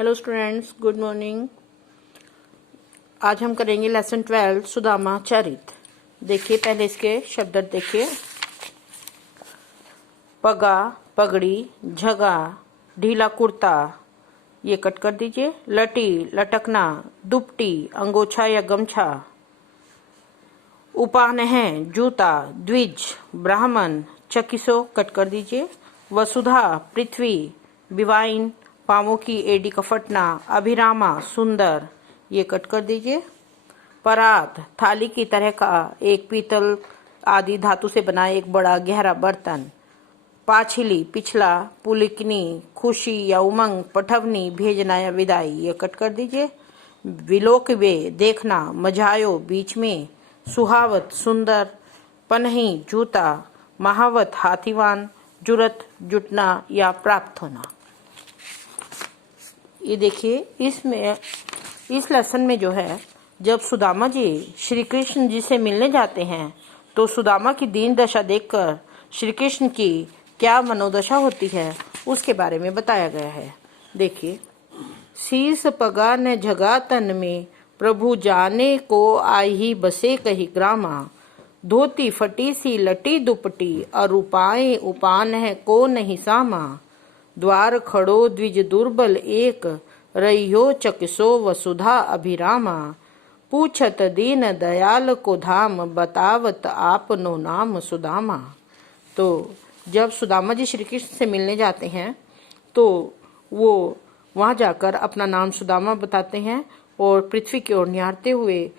Hello students, good morning. आज हम करेंगे लेसन 12 सुदामा चरित। देखिए, पहले इसके शब्द देखिए। पगा, पगड़ी, झगा, ढीला कुर्ता, ये कट कर दीजिए। लटी, लटकना, दुपटी, अंगोछा या गमछा। उपानह, जूता, द्विज, ब्राह्मण, चकिसो, कट कर दीजिए। वसुधा, पृथ्वी, बिवाइन, पांवों की एडी का फटना। अभिरामा, सुंदर, ये कट कर दीजिए। परात, थाली की तरह का एक पीतल आदि धातु से बना एक बड़ा गहरा बर्तन। पाछिली, पिछला। पुलिकनी, खुशी या उमंग, पठवनी, भेजना या विदाई, ये कट कर दीजिए। विलोकवे, देखना, मझायो, बीच में। सुहावत, सुंदर। पनही, जूता। महावत, हाथीवान। जुरत, जुटना या प्राप्त होना। ये देखिए, इसमें इस लेसन में जो है, जब सुदामा जी श्री कृष्ण जी से मिलने जाते हैं तो सुदामा की दीन दशा देखकर श्री कृष्ण की क्या मनोदशा होती है उसके बारे में बताया गया है। देखिए, शीस पगा न झगा तन में, प्रभु जाने को आई बसे कही ग्रामा। धोती फटी सी लटी दुपटी, अरुपाए उपान है को नहीं सामा। द्वार खड़ो द्विज दुर्बल एक, रहियो चकिसो वसुधा अभिरामा। पूछत दीन दयाल को धाम, बतावत आपनो नाम सुदामा। तो जब सुदामा जी श्री कृष्ण से मिलने जाते हैं तो वो वहां जाकर अपना नाम सुदामा बताते हैं और पृथ्वी की ओर निहारते हुए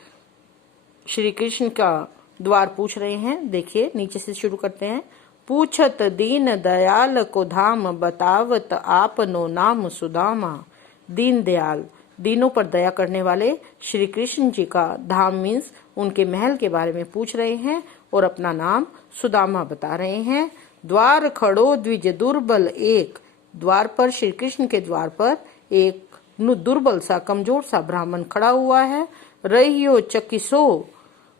श्री कृष्ण का द्वार पूछ रहे हैं। देखिए, नीचे से शुरू करते हैं। पूछत दीन दयाल को धाम, बतावत आपनो नाम सुदामा। दीन दयाल, दीनों पर दया करने वाले श्री कृष्ण जी का धाम मीन्स उनके महल के बारे में पूछ रहे हैं और अपना नाम सुदामा बता रहे हैं। द्वार खड़ो द्विज दुर्बल एक, द्वार पर, श्री कृष्ण के द्वार पर एक दुर्बल सा, कमजोर सा ब्राह्मण खड़ा हुआ है। रहियो चकिसो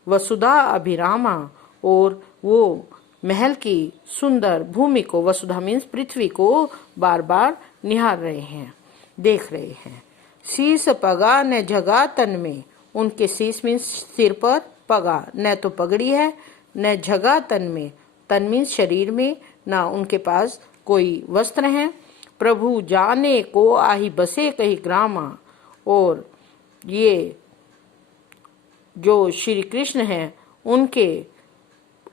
वसुधा अभिरामा, और वो महल की सुंदर भूमि को, वसुधा मीन्स पृथ्वी को, बार बार निहार रहे हैं, देख रहे हैं। शीस पगा न झगा तन में, उनके शीस मीन्स सिर पर, पगा न तो पगड़ी है, न झगा तन में, तन मीन्स शरीर में, ना उनके पास कोई वस्त्र है। प्रभु जाने को आही बसे कही ग्रामा, और ये जो श्री कृष्ण हैं उनके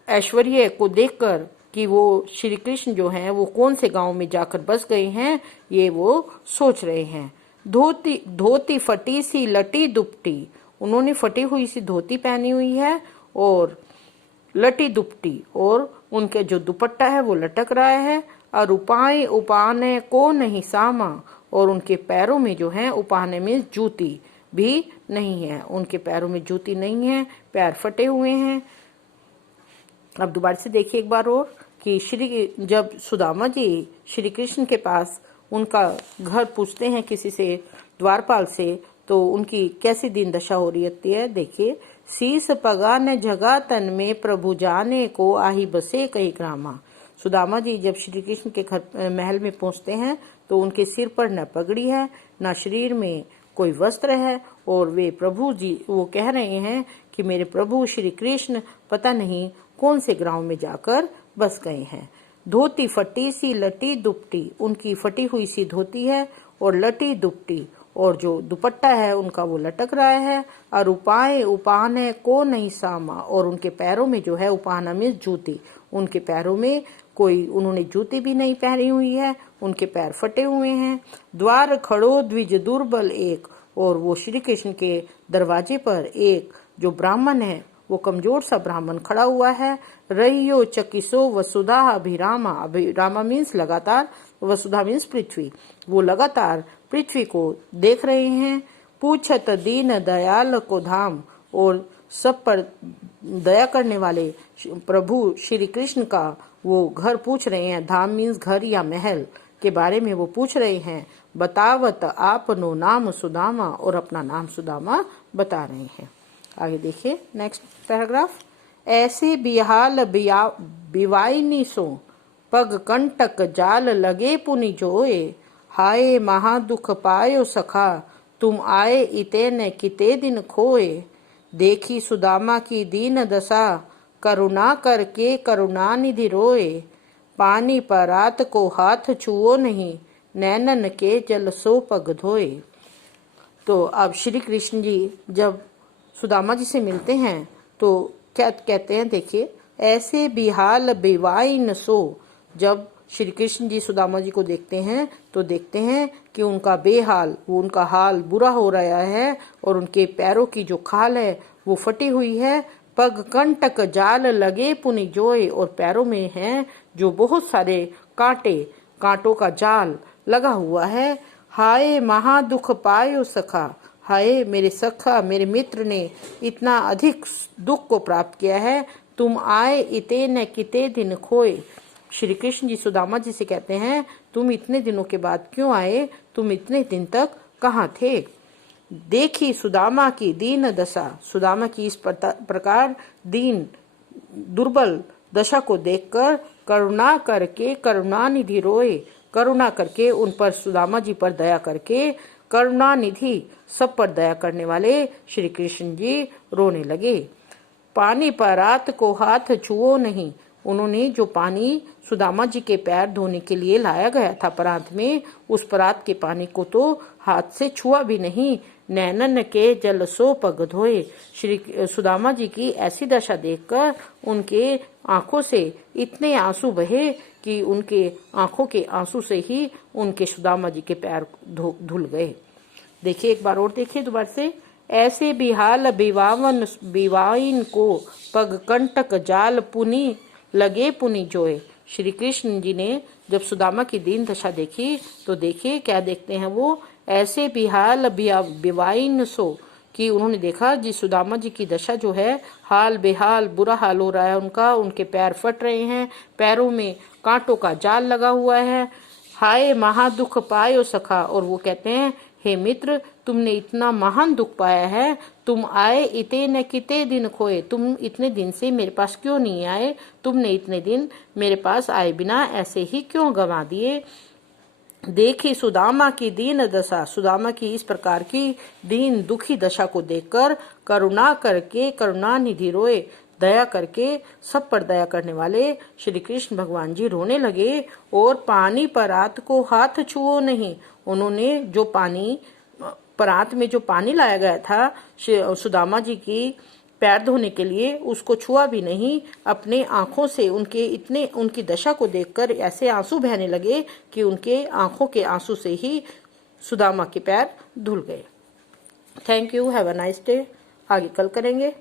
ऐश्वर्य को देखकर कि वो श्री कृष्ण जो हैं वो कौन से गांव में जाकर बस गए हैं, ये वो सोच रहे हैं। धोती फटी सी लटी दुपटी, उन्होंने फटी हुई सी धोती पहनी हुई है और लटी दुपटी, और उनके जो दुपट्टा है वो लटक रहा है। और उपाय उपाने को नहीं सामा, और उनके पैरों में जो है, उपाने में जूती भी नहीं है, उनके पैरों में जूती नहीं है, पैर फटे हुए हैं। अब दोबारा से देखिए एक बार और कि जब सुदामा जी श्री कृष्ण के पास उनका घर पूछते हैं किसी से, द्वारपाल से, तो उनकी कैसी दीन दशा हो रही होती है। देखिए, शीस पगा न झगा तन में, प्रभु जाने को आही बसे कही ग्रामा। सुदामा जी जब श्री कृष्ण के घर महल में पहुंचते हैं तो उनके सिर पर न पगड़ी है, न शरीर में कोई वस्त्र है, और वे प्रभु जी वो कह रहे हैं कि मेरे प्रभु श्री कृष्ण पता नहीं कौन से गांव में जाकर बस गए हैं। धोती फटी सी लटी दुपटी, उनकी फटी हुई सी धोती है और लटी दुपटी, और जो दुपट्टा है उनका वो लटक रहा है। और उपाय उपान को नहीं सामा, और उनके पैरों में जो है, उपाना में जूती, उनके पैरों में कोई, उन्होंने जूती भी नहीं पहनी हुई है, उनके पैर फटे हुए हैं। द्वार खड़ो द्विज दुर्बल एक, और वो श्री कृष्ण के दरवाजे पर एक जो ब्राह्मण है वो कमजोर सा ब्राह्मण खड़ा हुआ है। रहियो चकिसो वसुधा अभिरामा, अभिरामा मीन्स लगातार, वसुधा मीन्स पृथ्वी, वो लगातार पृथ्वी को देख रहे हैं। पूछत दीन दयाल को धाम, और सब पर दया करने वाले प्रभु श्री कृष्ण का वो घर पूछ रहे हैं। धाम मीन्स घर या महल के बारे में वो पूछ रहे हैं। बतावत आपनो नाम सुदामा, और अपना नाम सुदामा बता रहे हैं। आगे देखिए नेक्स्ट पैराग्राफ। ऐसे बिहाल बिवाइनी सो, पग कंटक जाल लगे पुनि जोए। हाय महा दुख पायो सखा, तुम आए इते न किते दिन खोए। देखी सुदामा की दीन दशा, करुणा करके करुणा निधि रोए। पानी परात को हाथ छुओ नहीं, नैनन के जल सो पग धोए। तो अब श्री कृष्ण जी जब सुदामा जी से मिलते हैं तो क्या कहते हैं, देखिए, ऐसे बिहाल बेवाइन सो। जब श्री कृष्ण जी सुदामा जी को देखते हैं तो देखते हैं कि उनका बेहाल, वो उनका हाल बुरा हो रहा है और उनके पैरों की जो खाल है वो फटी हुई है। पग कंटक जाल लगे पुनि जोए, और पैरों में है जो बहुत सारे कांटे, कांटों का जाल लगा हुआ है। हाय महा दुख पायो सखा, हाय मेरे सखा, मेरे मित्र ने इतना अधिक दुख को प्राप्त किया है। तुम आए इते न किते दिन खोए। श्री कृष्ण जी सुदामा जी से कहते हैं, तुम इतने दिनों के बाद क्यों आए, तुम इतने दिन तक कहाँ थे। देखी सुदामा की दीन दशा, सुदामा की इस प्रकार दीन दुर्बल दशा को देखकर करुणा करके करुणा निधि रोए। करुणा करके उन पर, सुदामा जी पर दया करके, करुणा निधि सब पर दया करने वाले श्री कृष्ण जी रोने लगे। पानी परात को हाथ छुओ नहीं, उन्होंने जो पानी सुदामा जी के पैर धोने के लिए लाया गया था परात में, उस परात के पानी को तो हाथ से छुआ भी नहीं। नैनन के जल सो पग धोए। श्री सुदामा जी की ऐसी दशा देखकर उनके आंखों से इतने आंसू बहे कि उनके आंखों के आंसू से ही उनके सुदामा जी के पैर धुल गए। देखिए एक बार और देखिए दोबारा से। ऐसे बिहाल बिवावन बिवाइन को, पग कंटक जाल पुनि लगे पुनि जोए। श्री कृष्ण जी ने जब सुदामा की दीन दशा देखी तो देखिए क्या देखते हैं वो, ऐसे बिहाल बिवाइन सो, कि उन्होंने देखा जी सुदामा जी की दशा जो है, हाल बेहाल, बुरा हाल हो रहा है उनका, उनके पैर फट रहे हैं, पैरों में कांटों का जाल लगा हुआ है। हाय महा दुख पायो सखा, और वो कहते हैं, हे मित्र, तुमने इतना महान दुख पाया है, तुम आए इते न किते दिन खोए, तुम इतने दिन से मेरे पास क्यों नहीं आए, तुमने इतने दिन मेरे पास आए बिना ऐसे ही क्यों गंवा दिए। देखी सुदामा की दीन दशा, सुदामा की इस प्रकार की दीन दुखी दशा को देखकर करुणा करके करुणा निधि रोए। दया करके सब पर दया करने वाले श्री कृष्ण भगवान जी रोने लगे। और पानी परात को हाथ छुओ नहीं, उन्होंने जो पानी परात में जो पानी लाया गया था सुदामा जी की पैर धोने के लिए, उसको छुआ भी नहीं। अपने आंखों से उनकी दशा को देखकर ऐसे आंसू बहने लगे कि उनके आंखों के आंसू से ही सुदामा के पैर धुल गए। Thank you, have a nice day. आगे कल करेंगे।